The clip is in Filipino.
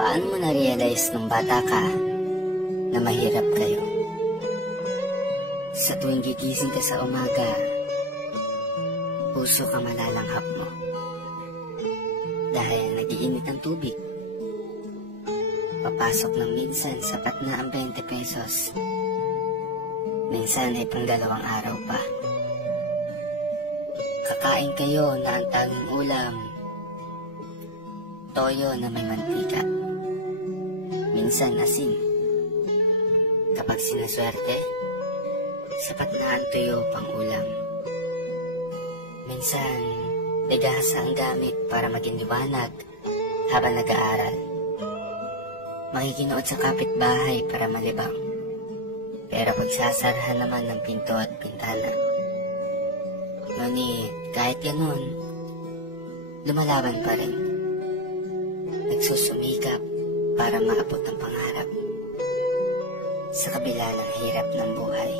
Paano mo na-realize nung bata ka na mahirap kayo? Sa tuwing gigising ka sa umaga, puso ka malalanghap mo. Dahil nag-iinit ang tubig. Papasok ng minsan, sapat na ang 20 pesos. Minsan ay pang 2 araw pa. Kakain kayo na ang tanging ulam, toyo na may mantika. Minsan asin. Kapag sinaswerte, sapat na ang tuyo pang ulam. Minsan, bigasa ang gamit para maging liwanag habang nag-aaral. Makikinood sa kapitbahay para malibang. Pero pagsasarahan naman ng pinto at pintana. Ngunit kahit ganun, lumalaban pa rin. Nagsusumikap para maabot ang pangarap sa kabila ng hirap ng buhay.